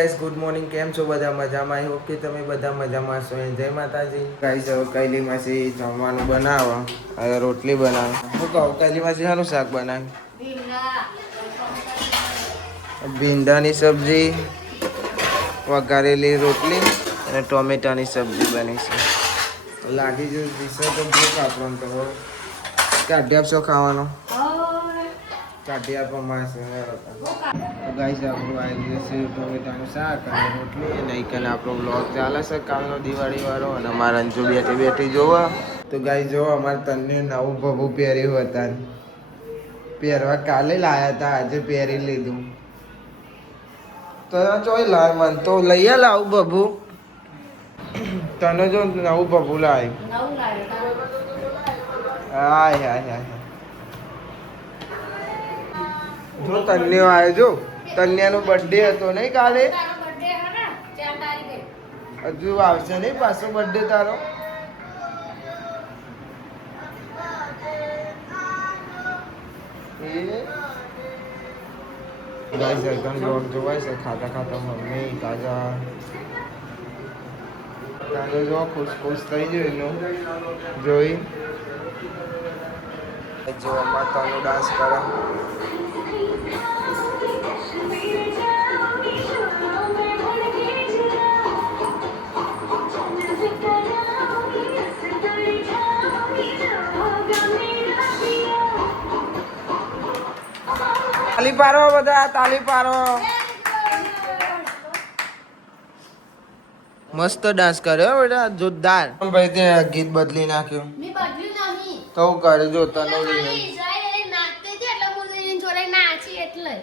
Guys good morning. કેમ છો બધા? મજામાં? આઈ હોપ કે તમે બધા મજામાં છો. જય માતાજી ગાઈસ. કૈલી માસી જમવાનું બનાવો. હવે રોટલી બનાવે. હું કહું કૈલી માસી શાનું શાક બનાવ્યું? ભીંડાની સબ્જી, વઘારેલી રોટલી અને ટોમેટાની સબ્જી બની છે. લાગી જો વિષય તો ભૂખ આપણને તો કાઢી આપશો ખાવાનો? કાઢી આપવા માસે ગાઈસ આપણું આવી ગયું છે ટોમેટાનું શાક અને રોટલી અને એક આપણો બ્લોગ ચાલે છે કાલનો દિવાળી વાળો અને અમારા અંજુ બેઠી બેઠી જોવા. તો ગાઈસ જો અમારે તને નવું ભભું પહેર્યું હતા, પહેરવા કાલે લાયા હતા, આજે પહેરી લીધું. તો ચોઈ લાવ મન તો લઈએ લાવું ભભું. તને જો નવું ભભું લાવ્યું. હાય હાય હાય. જો તન્યો આવ્યો, જો તન્યાનો બર્થડે હતો નહીં કાલે? હજુ આવશે નહીં પાછો બર્થડે તારો? ગાઈસ એકદમ બ્લોગ જોવાય છે ખાતા ખાતા મમ્મી તાજા તાજો જો ખુશ થઈ ગયો એનું જોઈ. જો અમાર તાનો ડાન્સ કરે. તાલી પારો બધા, તાલી પારો. મસ્ત ડાન્સ કર્યો બેટા, જોરદાર. ભાઈ તે ગીત બદલી નાખ્યું. મે બદલ્યું નહીં તો હું કરે જો તનો લઈ નાચતે છે એટલે હું લઈને જોડે નાચી એટલે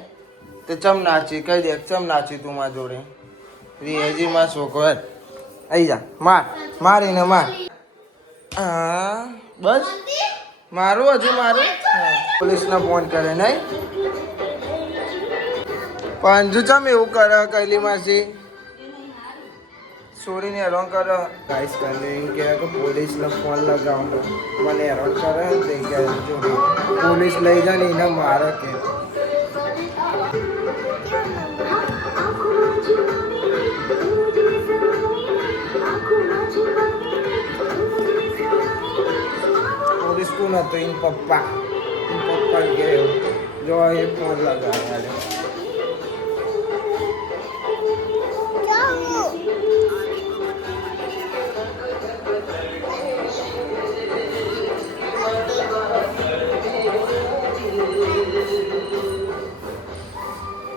તે ચમ નાચી કઈ દે ચમ નાચી તું માં જોડે રીજી માં છોકરો આઈ જા મારીને માર. હા બસ મારું હજુ મારું પોલીસને ફોન કરે નહીં પણ જો ચમ એવું કરે કૈલી માસી છોડીને હેરાન કરે. ગાઈસ કરીને એમ કહે કે પોલીસને ફોન લગાવો મને હેરાન કરે તે કહે જો પોલીસ લઈ જાય ને એને મારે કે પોલીસ કોણ હતો? એમ પપ્પા કે જો એ ફોન લગાવે.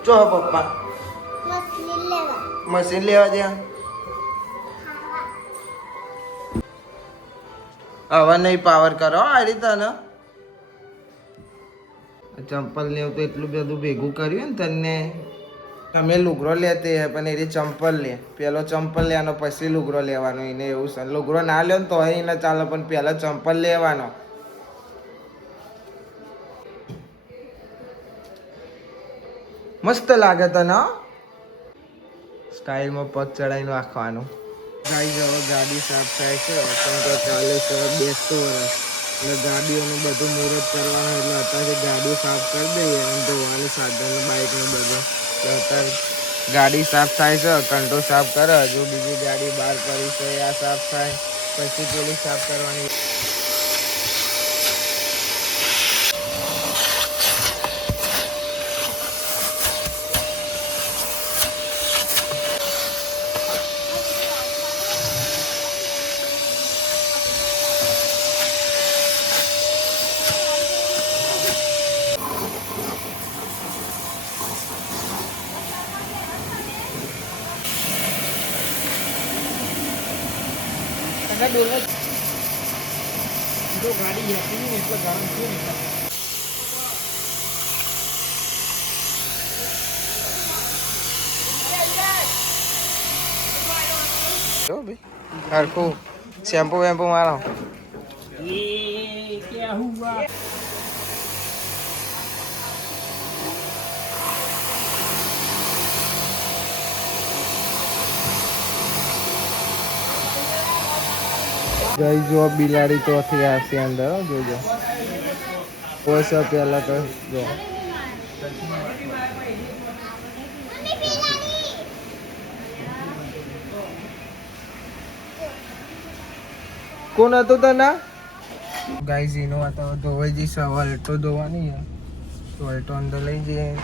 ચો પપ્પા મશીન લેવા જ્યાં હવે નહીં પાવર કરો આ રીતે ને ચંપલ લેવું તો એટલું બધું ભેગું કર્યું ને તને. તમે લુગરો લેતે પણ એ ચંપલ લે, પેલો ચંપલ લેવાનો પછી લુગરો લેવાનો. એને એવું છે લુગરો ના લે ને તો એને ચાલે પણ પેલા ચંપલ લેવાનો. મસ્ત લાગે તને સ્ટાઇલમાં પગ ચડાવીને રાખવાનું. ગાઈ જવો ગાડી સાફ થાય છે તો ચાલે છે બેસતો વર્ષ એટલે ગાડીઓનું બધું મુહૂર્ત કરવાનું એટલે અત્યારે ગાડી સાફ કરી દઈએ અને ધોવાનું સાધન બાઇકનું બધું. એટલે અત્યારે ગાડી સાફ થાય છે, કંટો સાફ કરે, હજુ બીજી ગાડી બહાર કરી છે આ સાફ થાય પછી પેલી સાફ કરવાની. જો ગાડી હતી ને એટલે ગરમ થયું ને હરખું શેમ્પુ વેમ્પુ મારો. ગઈ જો બિલાડી તો થી આવશે અંદર જોજો પોસા પેલા તો જો. ม મી બિલાડી. જો ભાઈ હરખું શેમ્પુ વેમ્પુ મારો. મી બિલાડી. ગાઈસ જો બિલાડી તો થી આવશે અંદર જોજો પોસા પેલા તો જો. કોણ હતો તને ગાઈઝ એનો આ તો ધોવાઈ જઈશ વલટો ધોવાની વલટો અંદર લઈ જઈએ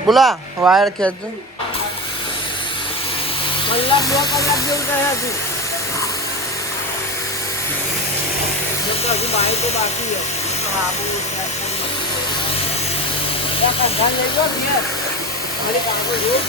બોલા વાયર ખેંચજો કલાક 2 કલાક જેવું કહે છે હજુ બાઈકો બાકી છે આબુ ધ્યાન લઈ લો મારી કાગળ જોઈ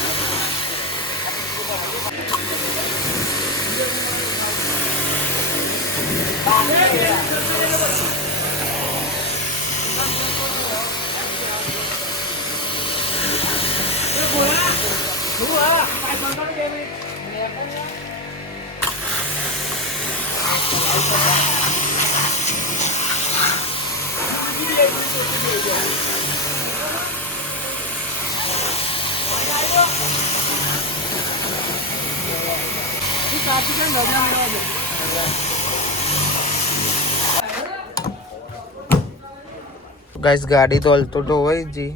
ગાઈસ ગાડી તો હલતો તો હોય જ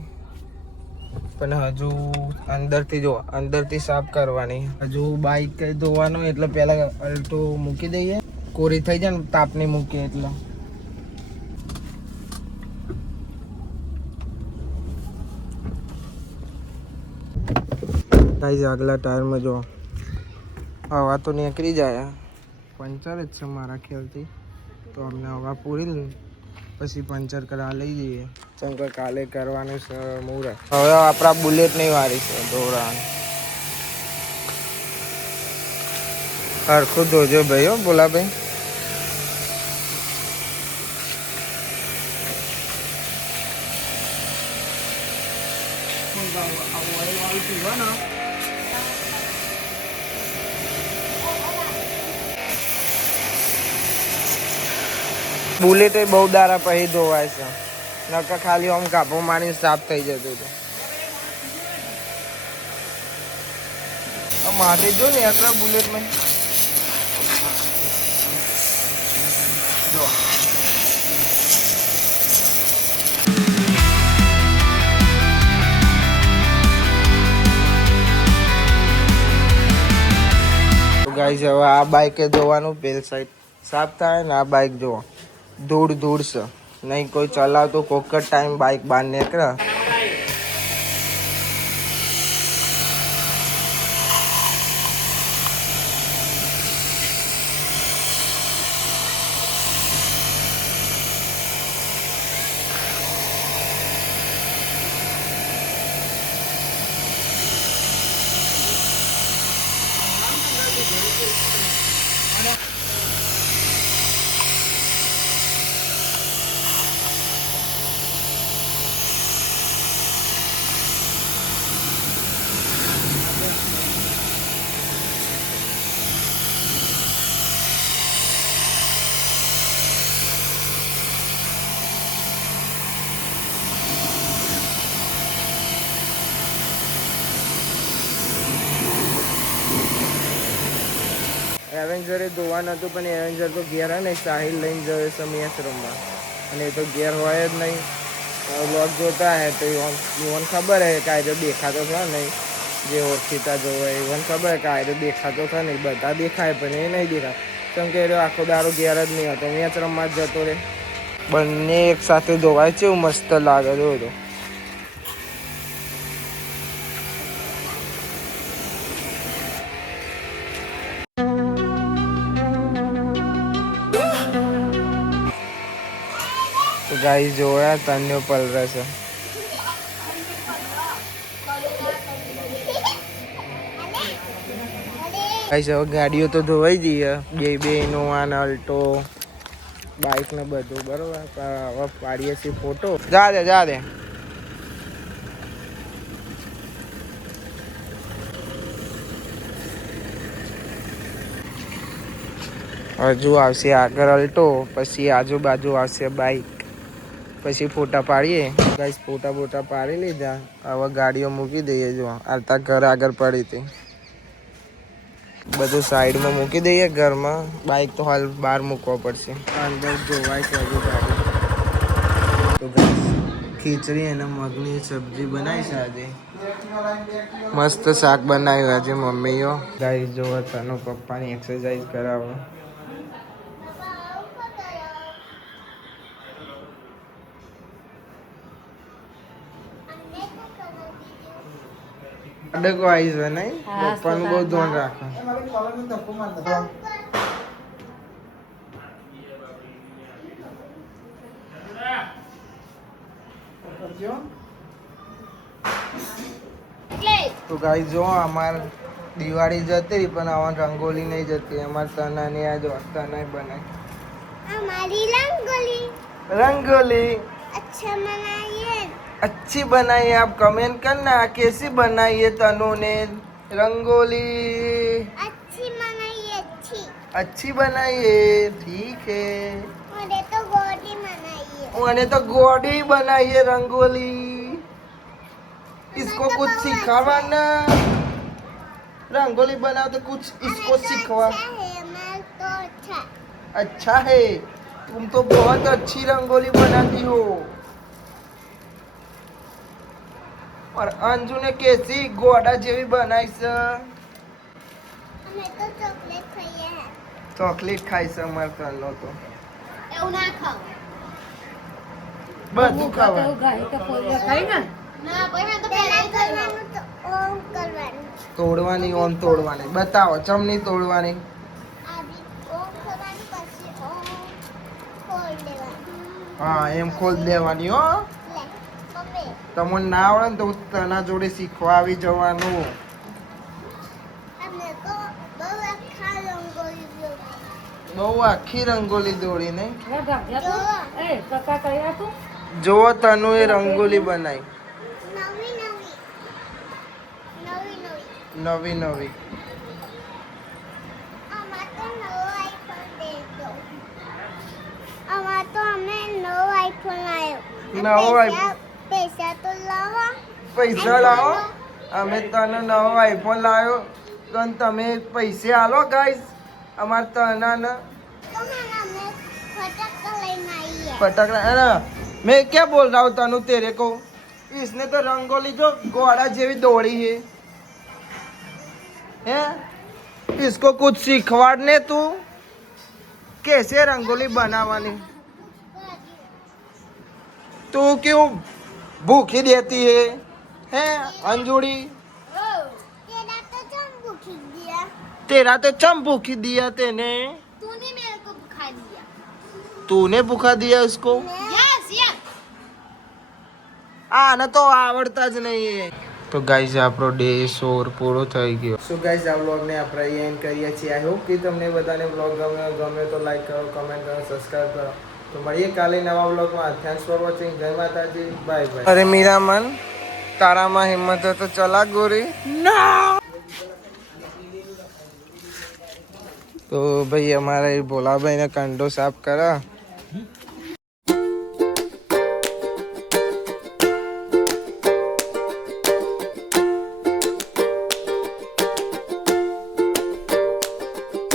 પણ હજુ અંદરથી જો અંદરથી સાફ કરવાની હજુ બાઈક કઈ ધોવાનું એટલે પહેલા અલ્ટો મૂકી દઈએ કોરી થઈ જાય ને તાપની મૂકીએ એટલે ગાઈસ આગલા ટાયરમાં જો હવા તો નીકળી જાય પંચર જ છે મારા ખ્યાલથી તો અમને હવા પૂરી પછી પંચર કરાવવા લઈ જઈએ કેમ કે કાલે કરવાનું છે મુહૂર્ત હવે આપણા બુલેટ નહીં વારી છે દોરાવાનું હરખું ધોજો ભાઈ હો બોલા ભાઈ બુલેટ બહુ દારા પછી ધોવાય છે નકર ખાલી આમ કાપો મારીને સાફ થઈ જતું હતું માથે જો ને એકલા બુલેટમાં જો ગાઈસ હવે આ બાઈકે ધોવાનું પેલ સાઈડ સાફ થાય ને આ બાઈક જો ધૂળ છે નહીં કોઈ ચલાવતો કોક જ ટાઈમ બાઈક બહાર નીકળે એવેન્જરે ધોવાનું હતું પણ એવેન્જર તો ઘેર હે ને સાહિલ લઈને ગયો છે મેચ રમવા અને એ તો ઘેર હોય જ નહીં. વ્લોગ જોતા હે તો ઈવન ખબર હે કે આજે દેખાતો થયો નહીં, જે ઓળખીતા જોવે ઈવન ખબર કે આજે દેખાતો થયો નહીં, બધા દેખાય પણ એ નહીં દેખાય કેમ કે એ આખો દારો ઘેર જ નહીં હતો, મેચ રમવા જ જતો રહે. બંને એક સાથે ધોવાય છે એવું મસ્ત લાગે છે. તો ગાઈસ જોયા તન્યો પલરે છે. ગાઈસ હવે ગાડીઓ તો ધોવાઈ જઈએ, બે ઇનોવા ને અલ્ટો બાઇક ને બધું બરોબર. હવે પાડીએ છીએ ફોટો. જા દે હજુ આવશે આગળ અલ્ટો, પછી આજુબાજુ આવશે બાઇક, પછી ફોટા પાડીએ. ગાઈસ ફોટા પાડી લીધા, હવે ગાડીઓ મૂકી દઈએ. જો આવતા ઘર આગળ પડી હતી, બધું સાઈડમાં મૂકી દઈએ ઘરમાં. બાઇક તો હાલ બહાર મૂકવા પડશે, અંદર જોવાય છે હજુ ગાડી. તો ગાઈસ ખીચડી અને મગની સબ્જી બનાવી છે આજે, મસ્ત શાક બનાવ્યું આજે મમ્મીઓ. ગાઈસ જોવા તનો પપ્પાની એક્સરસાઇઝ કરાવો. અડકો આવી છે નહીં, પપ્પાનું બહુ ધ્યાન રાખો. તો ગાઈસ જો અમાર દિવાળી જતી રહી પણ આવા રંગોલી નહીં જતી. અમાર તનાની આ જો તનાય બનાય हमारी रंगोली अच्छा बनाइए, अच्छी बनाई है. आप कमेंट करना कैसी बनाई है तनु ने रंगोली. अच्छी बनाइए, अच्छी बनाई है, ठीक है. मैंने तो गोदी बनाई है. मैंने तो गोडी बनाई है रंगोली. इसको कुछ सिखावा ना, रंगोली बनाओ तो कुछ इसको सिखवा. अच्छा है, तुम तो बहुत अच्छी रंगोली बनाती हो. और अंजू ने कैसी गोड़ा जेवी बनाई છે? અમે તો ચોકલેટ ખાઈએ હે. ચોકલેટ ખાઈ છે અમાર તનો તો. એવું ના ખાવ. બધું ખાવા. ના પહેલા તો પહેલા કરવાનું તો ઓમ કરવાનું. તોડવાની ઓમ તોડવાની. બતાવો ચમની તોડવાની. આવી ઓમ કરવાનું પછી ઓમ ખોલ દેવાનું. હા એમ ખોલ દેવાની હો. લે મમ્મી તમને ના આવડે ને તો તના જોડે શીખવા આવી જવાનું. અમે તો બહુ આખા રંગોળી દોરી. બહુ આખી રંગોલી દોડી ને. જો જો તનુ એ રંગોલી બનાવી નવી નવી નવી. આમાં તો નવો આઈફોન દેજો. આમાં તો અમે નવો આઈફોન લાવ્યો. નવો આઈફોન. પૈસા તો લાવો. પૈસા લાવો. અમે તને નવો આઈફોન લાવ્યો તો તમે પૈસે આલો ગાઈસ. અમાર તનાને તો મને અમે ફટાકડા લઈને આવીએ. फटाकड़ा है ना. मैं क्या बोल रहा हूँ तनु तेरे को, इसने तो रंगोली जो घोड़ा जेवी दौड़ी है इसको कुछ सिखवाड़ने तू कैसे रंगोली बनावानी. तू क्यों भूखी देती है अंजुड़ी. तेरा तो चम भूखी दिया. तेरा तो चम भूखी दिया तेने. तूने मेरे को भुखा दिया. तूने भूखा दिया उसको. Yes yes. आना तो आवड़ता ज नहीं है. તો ગાઈઝ આપણો ડે શોર પૂરો થઈ ગયો. સો ગાઈઝ આ વ્લોગને આપણે અહીંયા એન્ડ કરીએ છીએ. આઈ હોપ કે તમને બધાને વ્લોગ ગમે તો લાઈક કરો, કમેન્ટ કરો, સબસ્ક્રાઈબ કરો. તો મળીએ કાલે નવા વ્લોગમાં. Thanks for watching. જય માતાજી. Bye bye. અરે મીરામન, તારામાં હિંમત હોય તો ચલા ગોરી. તો ભાઈ અમારે ભોલાભાઈને કંડો સાફ કરા.